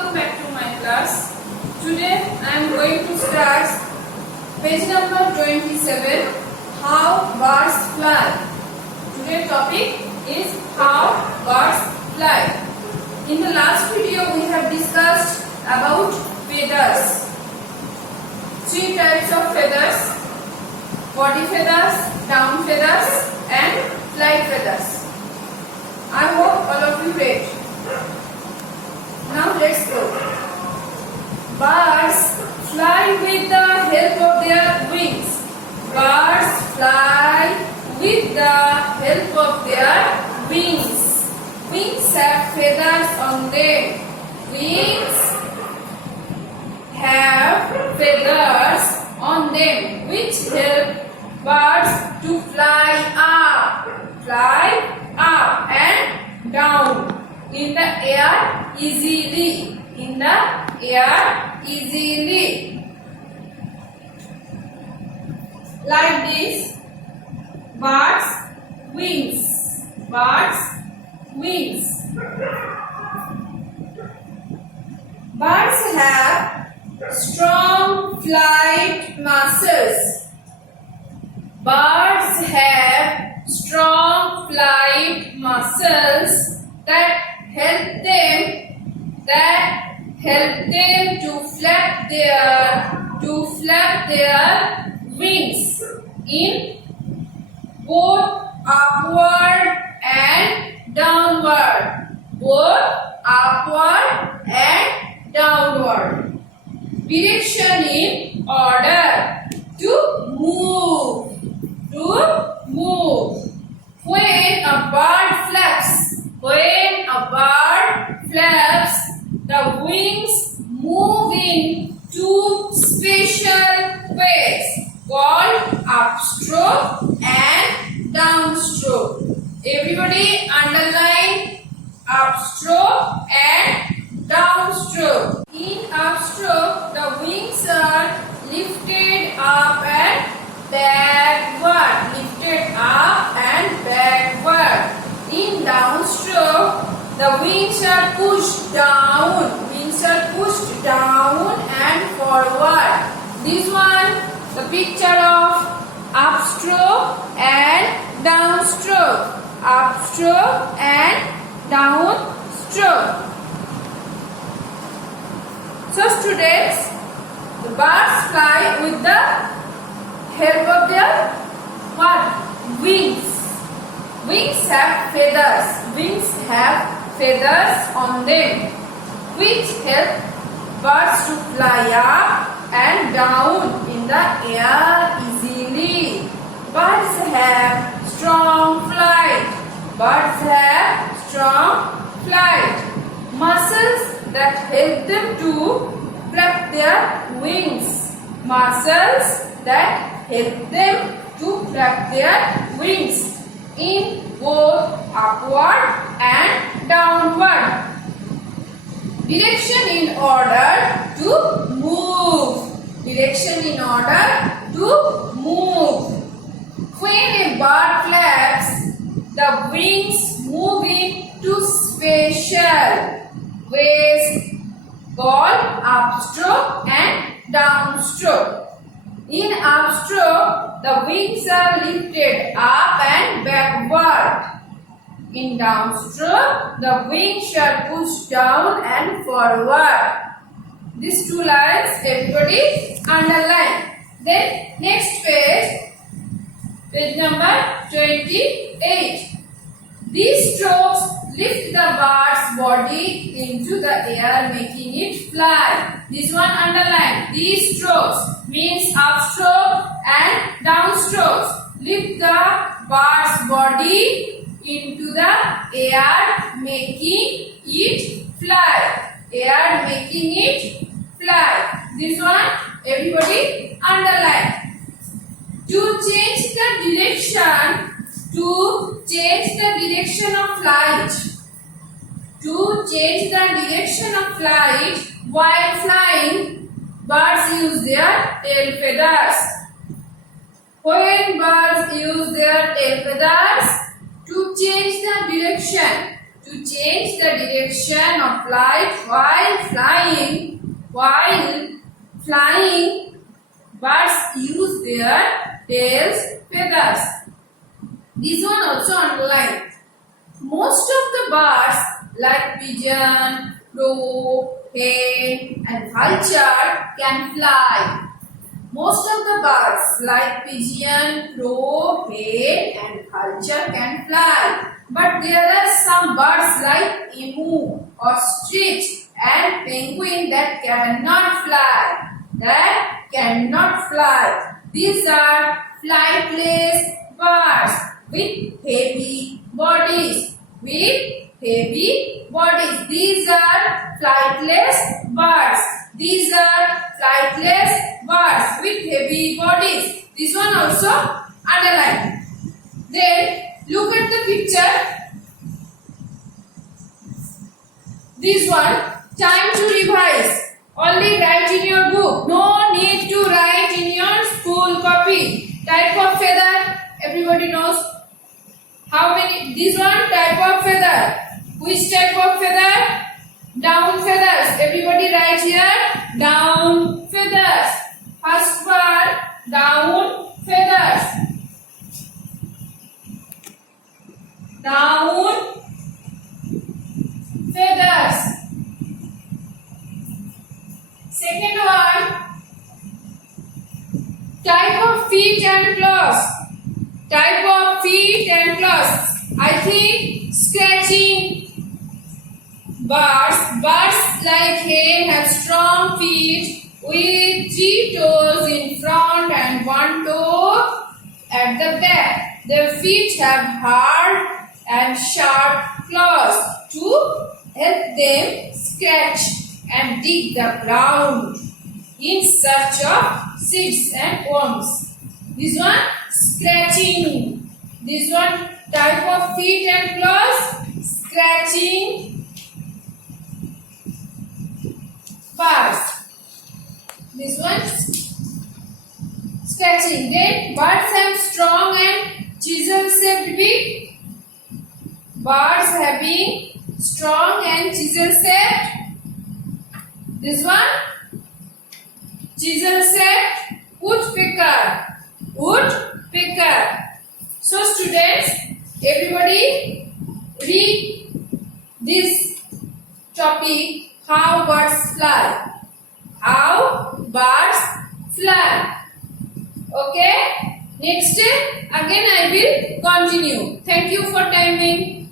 welcome back to my class. Today I am going to start page number 27, how birds fly. Today's topic is how birds fly. In the last video we have discussed about feathers. Three types of feathers: body feathers, down feathers and flight feathers. I hope all of you read. Now let's go. Birds fly with the help of their wings. Birds fly with the help of their wings. Wings have feathers on them. Wings have feathers on them which help birds to fly up and down in the air easily. Like this, birds wings. Birds have strong flight muscles. Birds have strong flight muscles that help them to flap their wings in both upward and downward. Direction in order to move. When a bird flaps, the wings move in two special ways called upstroke and downstroke. Everybody underline upstroke and downstroke. In upstroke, the wings are lifted up and backward. In downstroke, the wings are pushed down and forward. This one, the picture of upstroke and downstroke. Upstroke and downstroke. So students, the birds fly with the help of their wings. Wings have feathers on them which help birds to fly up and down in the air easily. Birds have strong flight. Muscles that help them to flap their wings. In both upward and downward. Direction in order to move. When a bird flaps, the wings move in two special ways called upstroke and downstroke. In upstroke, the wings are lifted up and backward. In downstroke, the wings are pushed down and forward. These two lines, everybody underline. Then next page number 28. These strokes lift the bird's body into the air, making it fly. This one underline. These strokes means upstroke and downstrokes. Lift the bird's body into the air, making it fly. This one, everybody underline. To change the direction of flight, while flying, birds use their tail feathers. When birds use their tail feathers to change the to change the direction of flight while flying. Birds use their tails feathers. This one also underlined. Most of the birds like pigeon, crow, hen and vulture can fly. Most of the birds like pigeon, crow, hen and vulture can fly. But there are some birds like emu, ostrich and penguin that cannot fly. These are flightless birds with heavy bodies. These are flightless birds. With heavy bodies. This one also underline. Then look at the picture. This one, time to revise. Only write in your book. No need to write in your school copy. Type of feather, everybody knows. How many? This one, type of feather. Which type of feather? Down feathers. Everybody write here. Down feathers. First word, down feathers. Down feathers. Second one, type of feet and claws. I think scratching. Birds like hen have strong feet with 3 toes in front and 1 toe at the back. Their feet have hard and sharp claws to help them scratch and dig the ground in search of seeds and worms. This one, scratching. This one, type of feet and claws, scratching birds. This one, scratching. Then birds have strong and chisel-shaped beak. Birds having strong and chisel-shaped. This one, chisel-shaped woodpecker. So students, everybody read this topic, how birds fly. Okay? Next day, again I will continue. Thank you for timing.